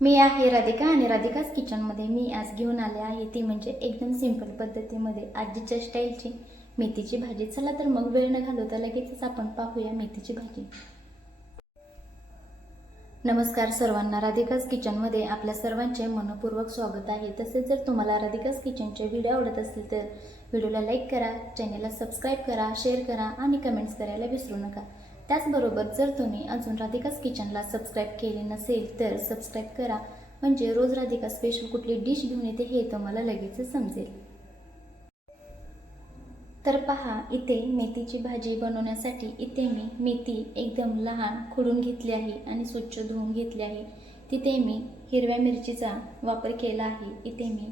मी आहे राधिका आणि राधिकाच किचनमध्ये. मी आज घेऊन आले आहे ती म्हणजे एकदम सिंपल पद्धतीमध्ये आजीच्या स्टाईलची मेथीची भाजी. चला तर मग वेळ न घालवता लगेचच आपण पाहूया मेथीची भाजी. नमस्कार सर्वांना. राधिकाच किचनमध्ये आपल्या सर्वांचे मनपूर्वक स्वागत आहे. तसेच जर तुम्हाला राधिकाच किचनचे व्हिडिओ आवडत असतील तर व्हिडिओला लाईक करा चॅनेलला सबस्क्राईब करा शेअर करा आणि कमेंट्स करायला विसरू नका. त्याचबरोबर जर तुम्ही अजून राधिकाच किचनला सबस्क्राईब केले नसेल तर सबस्क्राईब करा. म्हणजे रोज राधिका स्पेशल कुठली डिश घेऊन येते हे तुम्हाला लगेच समजेल. तर पहा इथे मेथीची भाजी बनवण्यासाठी इथे मी मेथी एकदम लहान खुडून घेतली आहे आणि स्वच्छ धुवून घेतली आहे. तिथे मी हिरव्या मिरचीचा वापर केला आहे. इथे मी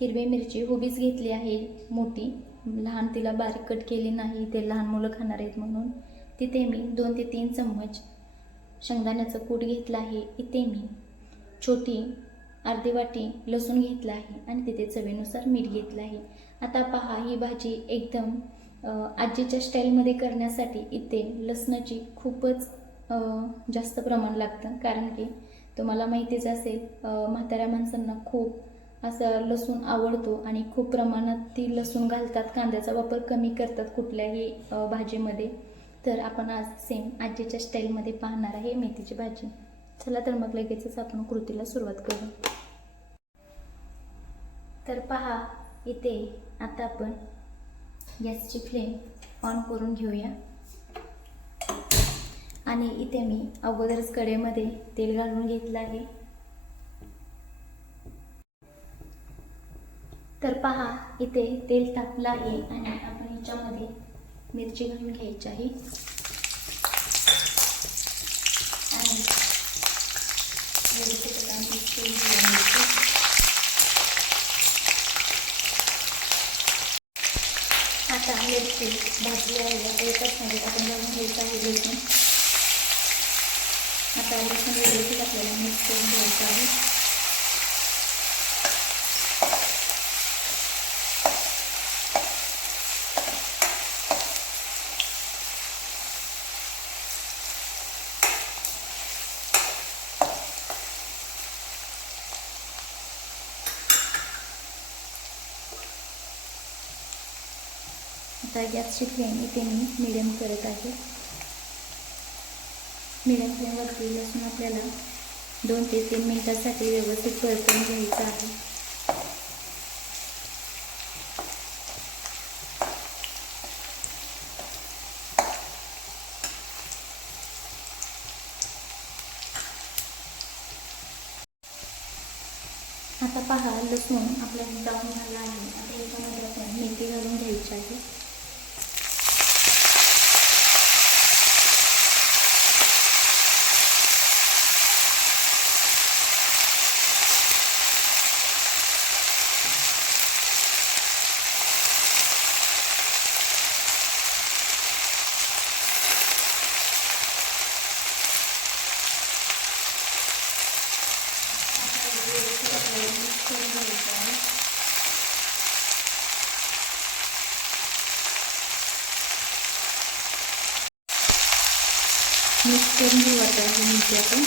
हिरवी मिरची उभीच घेतली आहे. मोठी लहान तिला बारीक कट केली नाही ते लहान मुलं खाणार आहेत म्हणून. तिथे मी दोन ते तीन चम्मच शेंगदाण्याचं कूट घेतलं आहे इथे मी छोटी अर्धी वाटी लसूण घेतला आहे आणि तिथे चवीनुसार मीठ घेतलं आहे. आता पहा ही भाजी एकदम आजीच्या स्टाईलमध्ये करण्यासाठी इथे लसणाची खूपच जास्त प्रमाण लागतं. कारण की तुम्हाला माहितीच असेल म्हाताऱ्या माणसांना खूप असं लसूण आवडतो आणि खूप प्रमाणात ती लसूण घालतात. कांद्याचा वापर कमी करतात कुठल्याही भाजीमध्ये. तर आपण आज सेम आजीच्या स्टाईलमध्ये पाहणार आहे मेथीची भाजी. चला तर मग लगेचच आपण कृतीला सुरुवात करू. तर पहा इथे आता आपण गॅसची फ्लेम ऑन करून घेऊया. आणि इथे मी अगोदरच कडेमध्ये तेल घालून घेतलं आहे. तर पहा इथे तेल तापलं आहे आणि आपण मिरची घालून घ्यायची आहे. आता मिरची भाजली आहे आपण घ्यायचं आहे आता आपल्याला मिक्स करून घ्यायचं आहे आता गॅसची फ्लेम इथे मी मिडियम करत आहे. मिडियम फ्लेमवरती लसूण आपल्याला दोन ते तीन मिनिटासाठी व्यवस्थित परतून घ्यायचं आहे. आता पहा लसूण आपल्याला ब्राऊन झाला आहे. आता याच्यामध्ये आपण मेथी घालून घ्यायची आहे आता व्यवस्थित आपल्याला mix करून घ्यायचं आहे मिक्स करून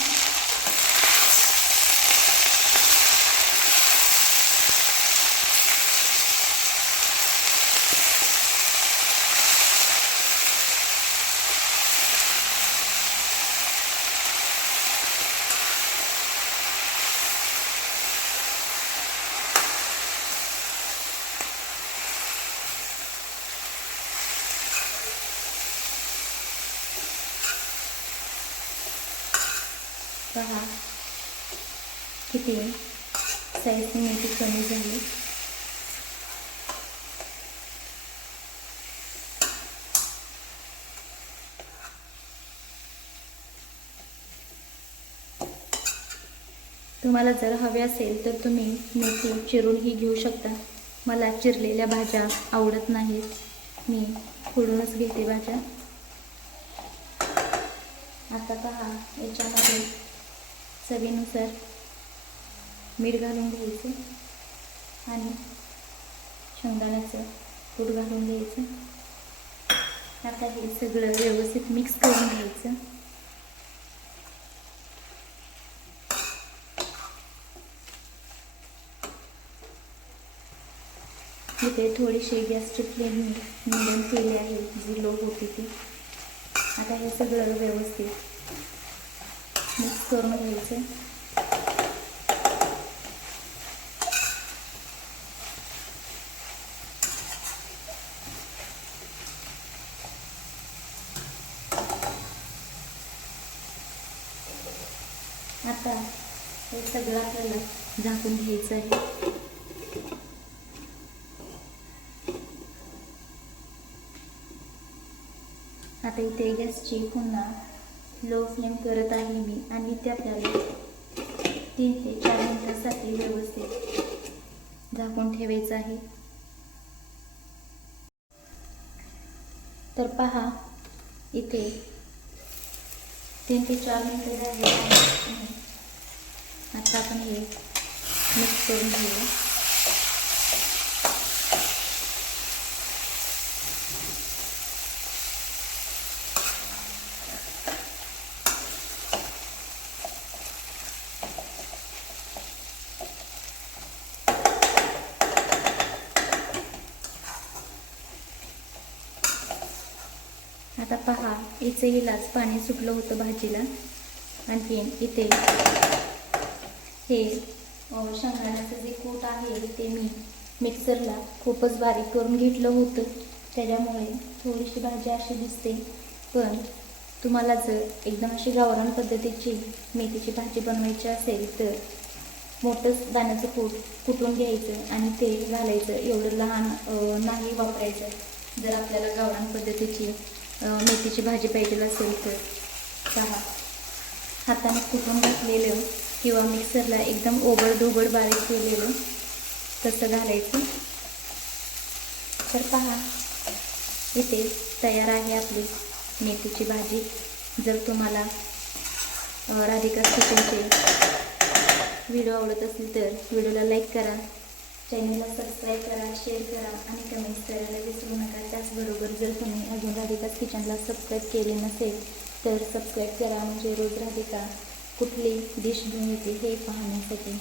पहा. किती साईजची मोठी कमी झाली? तुम्हाला जर हवे असेल तर तुम्ही मेथी चिरूनही घेऊ शकता. मला चिरलेल्या भाज्या आवडत नाहीत. मी फोडूनच घेते भाज्या. आता पहा याच्यामध्ये चवीनुसार मीठ घालून घ्यायचे आणि शेंगदाण्याचं पूट घालून घ्यायचं. आता हे सगळं व्यवस्थित मिक्स करून घ्यायचं. इथे थोडीशी गॅसची फ्लेम मिडियम केली आहे जी लो होती ती. आता हे सगळं व्यवस्थित मिक्स करून घ्यायचं. आता हे सगळं आपल्याला झाकून घ्यायचं आहे. आता इथे गॅसची पुन्हा लो फ्लेम करत आहे मी आणि ते आपल्याला तीन ते चार मिनिटासाठी व्यवस्थित झाकून ठेवायचं आहे. तर पहा इथे तीन ते चार मिनिटं झाली आता आपण हे मिक्स करून घेऊया. आता पहा इथे हिलाच पाणी सुटलं होतं भाजीला. आणखीन इथे. हे अ, शेंगदाण्याचं जे कूट आहे ते मी मिक्सरला खूपच बारीक करून घेतलं होतं. त्याच्यामुळे थोडीशी भाजी अशी दिसते. पण तुम्हाला जर एकदम अशी गावरान पद्धतीची मेथीची भाजी बनवायची असेल तर मोठंच दाण्याचं कूट कुटून घ्यायचं आणि ते घालायचं. एवढं लहान नाही वापरायचं. जर आपल्याला गावरान पद्धतीची मेथीची भाजी पाहिजे असेल तर पहा हाताने कुटून घातलेलं किंवा मिक्सरला एकदम ओबड बारीक केलेलं तसं घालायचं. तर पहा इथे तयार आहे आपली मेथीची भाजी. जर तुम्हाला राधिका किचनचे व्हिडिओ आवडत असेल तर व्हिडिओला लाईक करा. चॅनलला सबस्क्राईब करा शेअर करा आणि कमेंट्स करायला विसरू नका त्याचबरोबर जर तुम्ही अजून राधिकाच किचनला सबस्क्राईब केले नसेल तर सबस्क्राईब करा. म्हणजे रोज राधिका कुठली डिश घेऊन येते हे पाहण्यासाठी.